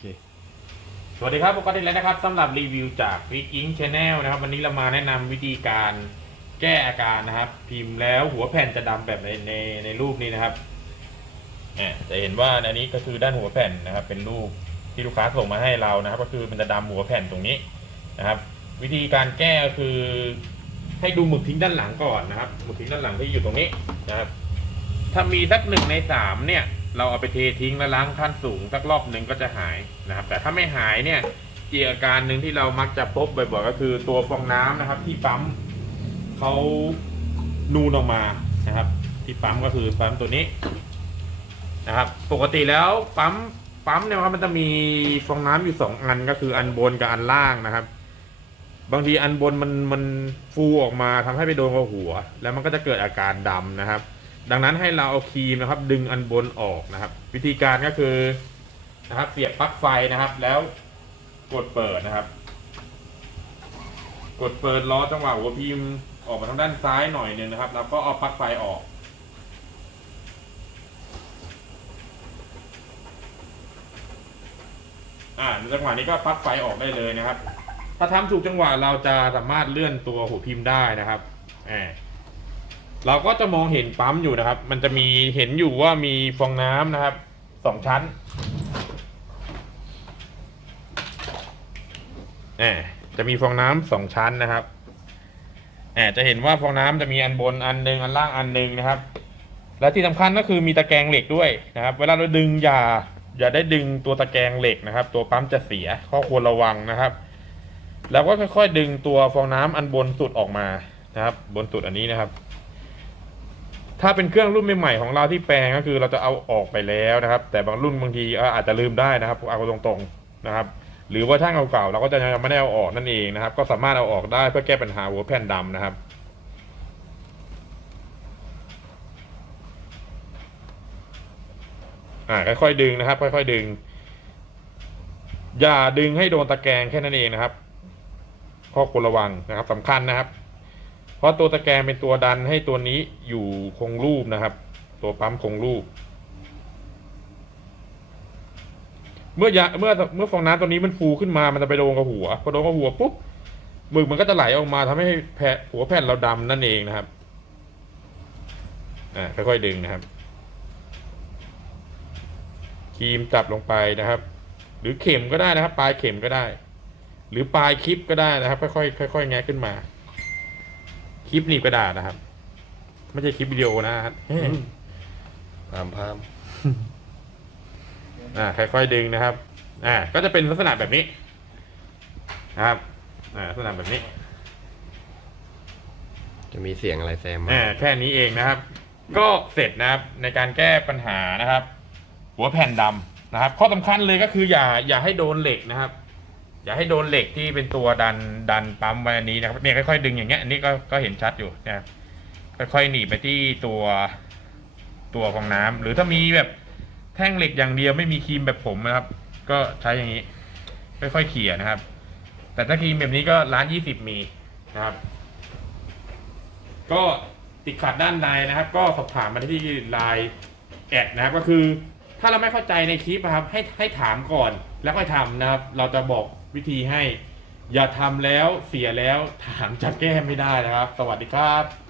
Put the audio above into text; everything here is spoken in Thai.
เค สวัสดีครับปกติแล้วนะครับสำหรับรีวิวจากฟิกอิงชาแนลนะครับ วันนี้เรามาแนะนำวิธีการแก้อาการนะครับ พิมพ์แล้วหัวแผ่นจะดำแบบในในในรูปนี้นะครับเนี่ยจะเห็นว่าอันนี้ก็คือด้านหัวแผ่นนะครับ เป็นรูปที่ลูกค้าส่งมาให้เรานะครับ ก็คือมันจะดำหัวแผ่นตรงนี้นะครับ วิธีการแก้ก็คือให้ดูหมึกทิ้งด้านหลังก่อนนะครับหมึกทิ้งด้านหลังที่อยู่ตรงนี้นะครับ ถ้ามีสักหนึ่งในสามเนี่ย เราเอาไปเททิ้งแล้วล้างขั้นสูงสักรอบหนึ่งก็จะหายนะครับ แต่ถ้าไม่หายเนี่ยอีกอาการหนึ่งที่เรามักจะพบบ่อยๆก็คือตัวฟองน้ำนะครับ ที่ปั๊มเขานูนออกมานะครับ ที่ปั๊มก็คือปั๊มตัวนี้นะครับ ปกติแล้วปั๊มปั๊มเนี่ยครับมันจะมีฟองน้ำอยู่สองอันก็คืออันบนกับอันล่างนะครับ บางทีอันบนมันมันฟูออกมาทำให้ไปโดนกับหัว แล้วมันก็จะเกิดอาการดำนะครับ ดังนั้นให้เราเอาครีมนะครับ ดึงอันบนออกนะครับ วิธีการก็คือนะครับ เสียบปลั๊กไฟนะครับ แล้วกดเปิดนะครับ กดเปิดล้อจังหวะหัวพิมพ์ออกมาทางด้านซ้ายหน่อยหนึงนะครับ แล้วก็เอาปลั๊กไฟออกอ่าจังหวะนี้ก็ปลั๊กไฟออกได้เลยนะครับ ถ้าทำถูกจังหวะเราจะสามารถเลื่อนตัวหัวพิมพ์ได้นะครับแอบ เราก็จะมองเห็นปั๊มอยู่นะครับ มันจะมีเห็นอยู่ว่ามีฟองน้ำนะครับสองชั้นแอบจะมีฟองน้ำสองชั้นนะครับแอบจะเห็นว่าฟองน้ำจะมีอันบนอันหนึ่งอันล่างอันหนึ่งนะครับ และที่สำคัญก็คือมีตะแกรงเหล็กด้วยนะครับ เวลาเราดึงอย่าอย่าได้ดึงตัวตะแกรงเหล็กนะครับ ตัวปั๊มจะเสียข้อควรระวังนะครับ แล้วก็ค่อยๆดึงตัวฟองน้ำอันบนสุดออกมานะครับ บนสุดอันนี้นะครับ ถ้าเป็นเครื่องรุ่นใหม่ๆของเราที่แปลงก็คือเราจะเอาออกไปแล้วนะครับ แต่บางรุ่นบางทีอาจจะลืมได้นะครับเอาตรงๆนะครับ หรือว่าถ้าเก่าๆเราก็จะยังไม่ได้เอาออกนั่นเองนะครับ ก็สามารถเอาออกได้เพื่อแก้ปัญหาหัวแผ่นดำนะครับอ่าค่อยๆดึงนะครับ ค่อยๆดึง อย่าดึงให้โดนตะแกรงแค่นั้นเองนะครับ ข้อควรระวังนะครับสำคัญนะครับ เพราะตัวตะแกรงเป็นตัวดันให้ตัวนี้อยู่คงรูปนะครับ ตัวปั๊มคงรูป เมื่อยาเมื่อเมื่อฟองน้ำตัวนี้มันฟูขึ้นมามันจะไปโดนกับหัวพอโดนกับหัวปุ๊บหมึกมันก็จะไหลออกมาทำให้แผ่หัวแผ่นเราดำนั่นเองนะครับอ่าค่อยๆดึงนะครับครีมจับลงไปนะครับ หรือเข็มก็ได้นะครับ ปลายเข็มก็ได้ หรือปลายคลิปก็ได้นะครับ ค่อยๆค่อยๆแงะขึ้นมา คลิปหนีบกระดาษนะครับ ไม่ใช่คลิปวิดีโอนะครับพามพามอ่าค่อยๆดึงนะครับ อ่า ก็จะเป็นลักษณะแบบนี้นะครับ อ่าลักษณะแบบนี้ จะมีเสียงอะไรแซมมาอ่าแค่นี้เองนะครับ ก็เสร็จนะครับในการแก้ปัญหานะครับ หัวแผ่นดำนะครับ ข้อสำคัญเลยก็คืออย่าอย่าให้โดนเหล็กนะครับ อย่าให้โดนเหล็กที่เป็นตัวดันดันปั๊มไว้อันนี้นะครับเนี่ยค่อยๆดึงอย่างเงี้ยอันนี้ก็ก็เห็นชัดอยู่นะค่อยๆหนีไปที่ตัวตัวฟองน้ำหรือถ้ามีแบบแท่งเหล็กอย่างเดียวไม่มีครีมแบบผมนะครับ ก็ใช้อย่างนี้ ค่อยๆเขี่ยนะครับ แต่ถ้าครีมแบบนี้ก็ร้านยี่สิบมีนะครับ ก็ติดขัดด้านในนะครับ ก็สอบถามมาที่ไลน์แอดนะครับก็คือ ถ้าเราไม่เข้าใจในคลิปนะครับ ให้ให้ถามก่อนแล้วค่อยทำนะครับ เราจะบอกวิธีให้ อย่าทำแล้วเสียแล้วถามจะแก้ไม่ได้นะครับ สวัสดีครับ